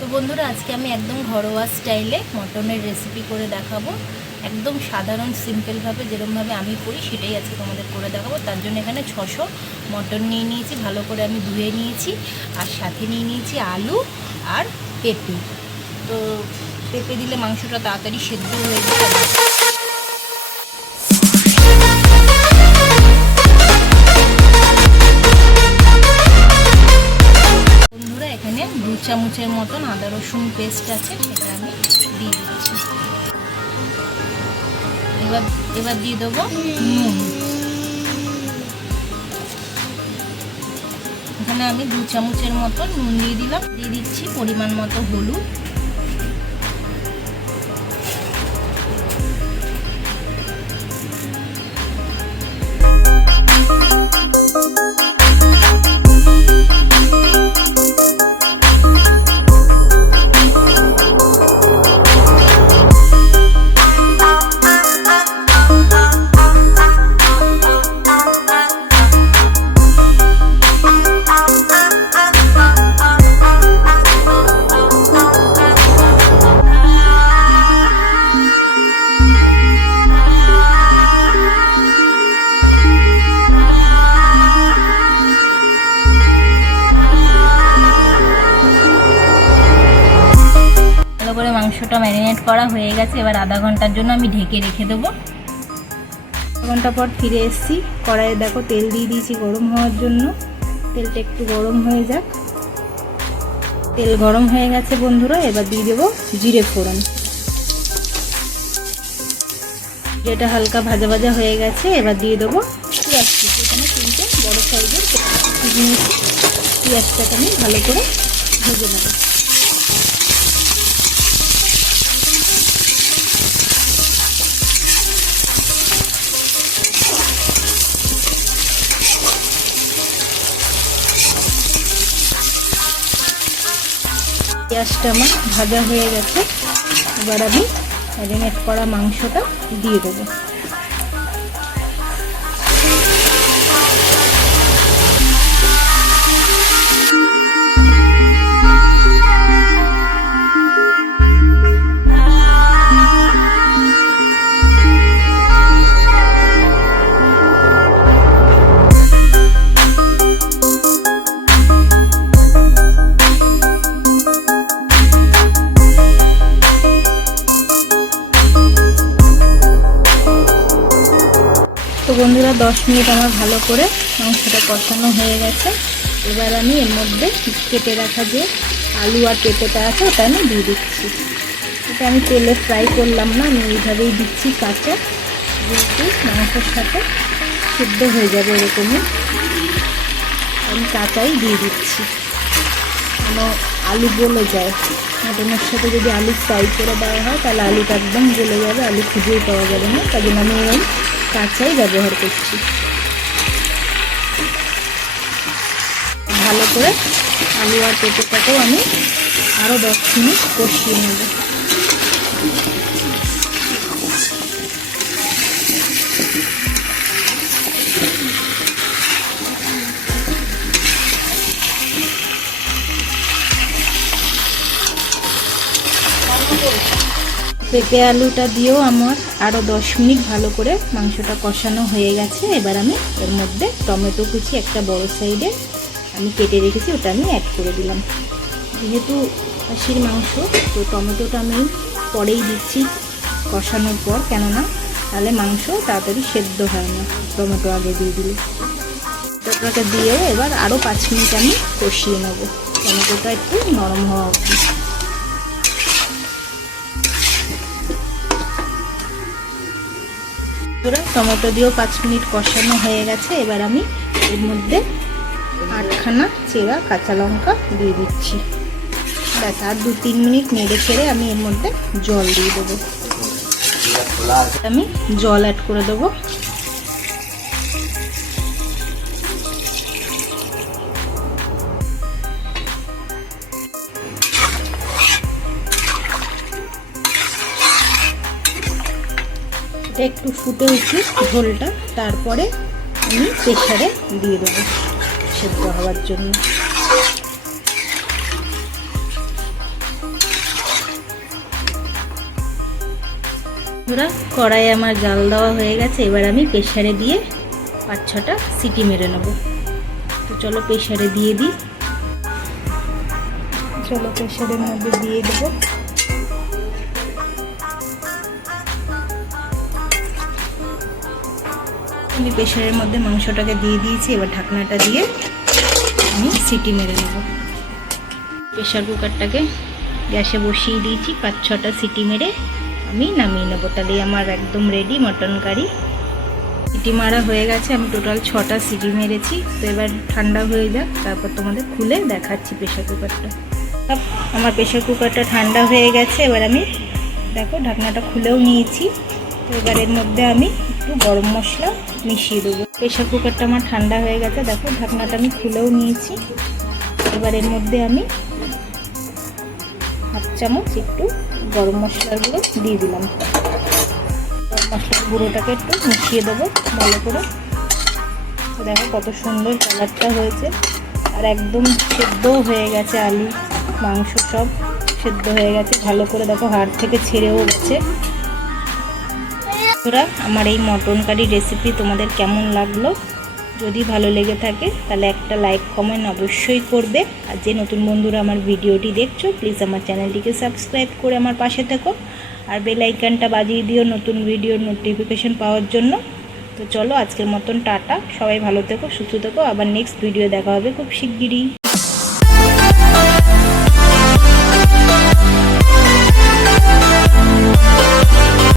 তো বন্ধুরা, আজকে আমি একদম ঘরোয়া স্টাইলে মটনের রেসিপি করে দেখাবো। একদম সাধারণ সিম্পলভাবে যেরকমভাবে আমি করি, সেটাই আজকে তোমাদের করে দেখাবো। তার জন্য এখানে ছশো মটন নিয়ে নিয়েছি, ভালো করে আমি ধুয়ে নিয়েছি, আর সাথে নিয়ে নিয়েছি আলু আর পেঁপে। তো পেঁপে দিলে মাংসটা তাড়াতাড়ি সেদ্ধ হয়ে যায়। চামচের মতন আদা রসুন পেস্ট আছে, সেটা আমি দিয়ে দিচ্ছি। এবার এবার দিয়ে দেবো নুন। এখানে আমি দু চামচের মতো নুন দিয়ে দিলাম। দিয়ে দিচ্ছি পরিমাণ মতো হলুদ। করে মাংসটা ম্যারিনেট করা হয়ে গেছে। এবার আধা ঘণ্টার জন্য আমি ঢেকে রেখে দেবো। আধা ঘণ্টা পর ফিরে এসেছি। কড়াইয়ে দেখো তেল দিয়ে দিয়েছি গরম হওয়ার জন্য। তেলটা একটু গরম হয়ে যাক। তেল গরম হয়ে গেছে বন্ধুরা, এবার দিয়ে দেবো জিরে ফোড়ন। যেটা হালকা ভাজা ভাজা হয়ে গেছে, এবার দিয়ে দেবো পেঁয়াজ। কুচি তিনটে বড়ো সাইজের পেঁয়াজ পেঁয়াজটাকে আমি ভালো করে ভেজে নেব। পেঁয়াজটা আমার ভাজা হয়ে গেছে। এবার আমি ম্যারিনেট করা মাংসটা দিয়ে দেবো। বন্ধুরা, দশ মিনিট আমার ভালো করে মাংসটা কষানো হয়ে গেছে। এবার আমি এর মধ্যে কেটে রাখা যে আলু আর পেঁপেটা আছে, ওটা আমি দিয়ে দিচ্ছি। এটা আমি তেলে ফ্রাই করলাম না, আমি এইভাবেই দিচ্ছি কাঁচা। যেহেতু মাংসের সাথে সিদ্ধ হয়ে যাবে এরকমই। আমি কাঁচাই দিয়ে দিচ্ছি। যেন আলু গলে যায়। মটনের সাথে যদি আলু ফ্রাই করে দেওয়া হয়, তাহলে আলুটা একদম গলে যাবে, আলু খুঁজেই পাওয়া যাবে না। তাই জন্য আমি কাঁচাই ব্যবহার করছি। ভালো করে আলু আর পেঁপেটাকেও আমি আরও দশ মিনিট কষিয়ে নেব। পেঁপে আলুটা দিয়েও আমার আরও দশ মিনিট ভালো করে মাংসটা কষানো হয়ে গেছে। এবার আমি এর মধ্যে টমেটো কুচি একটা বড় সাইডে আমি কেটে রেখেছি, ওটা আমি অ্যাড করে দিলাম। যেহেতু খাসির মাংস, তো টমেটোটা আমি পরেই দিচ্ছি কষানোর পর, কেননা তাহলে মাংস তাড়াতাড়ি সেদ্ধ হয় না, টমেটো আগে দিয়ে দিলে। টমেটোটা দিয়েও এবার আরও পাঁচ মিনিট আমি কষিয়ে নেব। টমেটোটা একটু নরম হওয়া অবধি। বন্ধুরা টমেটো দিয়েও পাঁচ মিনিট কষানো হয়ে গেছে। এবার আমি এর মধ্যে আটখানা চেরা কাঁচা লঙ্কা দিয়ে দিচ্ছি। ব্যাস, আর দু তিন মিনিট নেড়ে ছেড়ে আমি এর মধ্যে জল দিয়ে দেবো। আমি জল অ্যাড করে দেবো। এটা একটু ফুটে উঠে ঝোলটা, তারপরে আমি প্রেশারে দিয়ে দেবো সেদ্ধ হওয়ার জন্য। বন্ধুরা, কড়াই আমার জাল দেওয়া হয়ে গেছে, এবার আমি প্রেশারে দিয়ে পাঁচ ছটা সিটি মেরে নেব। তো চলো প্রেশারে দিয়ে দিই। চলো প্রেশারের মধ্যে দিয়ে দেবো। আমি প্রেশারের মধ্যে মাংসটাকে দিয়ে দিয়েছি, এবার ঢাকনাটা দিয়ে আমি সিটি মেরে নেব। প্রেশার কুকারটাকে গ্যাসে বসিয়ে দিয়েছি, পাঁচ ছটা সিটি মেরে আমি নামিয়ে নেব। তাহলে আমার একদম রেডি মটন কারি সিটি মারা হয়ে গেছে, আমি টোটাল ছটা সিটি মেরেছি। তো এবার ঠান্ডা হয়ে যাক, তারপর তোমাদের খুলে দেখাচ্ছি প্রেশার কুকারটা। আমার প্রেশার কুকারটা ঠান্ডা হয়ে গেছে, এবার আমি দেখো ঢাকনাটা খুলেও নিয়েছি। তো এবার এর মধ্যে আমি একটু গরম মশলা মিশিয়ে দেবো। প্রেশার কুকারটা আমার ঠান্ডা হয়ে গেছে, দেখো ঢাকনাটা আমি খুলেও নিয়েছি। এবার এর মধ্যে আমি হাফ চামচ একটু গরম মশলার গুঁড়ো দিয়ে দিলাম। গরম মশলার গুঁড়োটাকে একটু মিশিয়ে দেবো ভালো করে। দেখো কত সুন্দর কালারটা হয়েছে। আর একদম সেদ্ধও হয়ে গেছে আলু, মাংস সব সেদ্ধ হয়ে গেছে। ভালো করে দেখো হাড় থেকে ছেড়েও গেছে বন্ধুরা, আমার এই মটন কারি রেসিপি তোমাদের কেমন লাগল? যদি ভালো লেগে থাকে, তাহলে একটা লাইক কমেন্ট অবশ্যই করবে। আর যে নতুন বন্ধুরা আমার ভিডিওটি দেখছ প্লিজ আমার চ্যানেলটিকে সাবস্ক্রাইব করে আমার পাশে থেকো। আর বেল আইকনটা বাজিয়ে দিও নতুন ভিডিওর নোটিফিকেশন পাওয়ার জন্য। তো চলো, আজকের মতন টাটা। সবাই ভালো থেকো, সুস্থ থেকো। আবার নেক্সট ভিডিও দেখা হবে খুব শিগগিরই।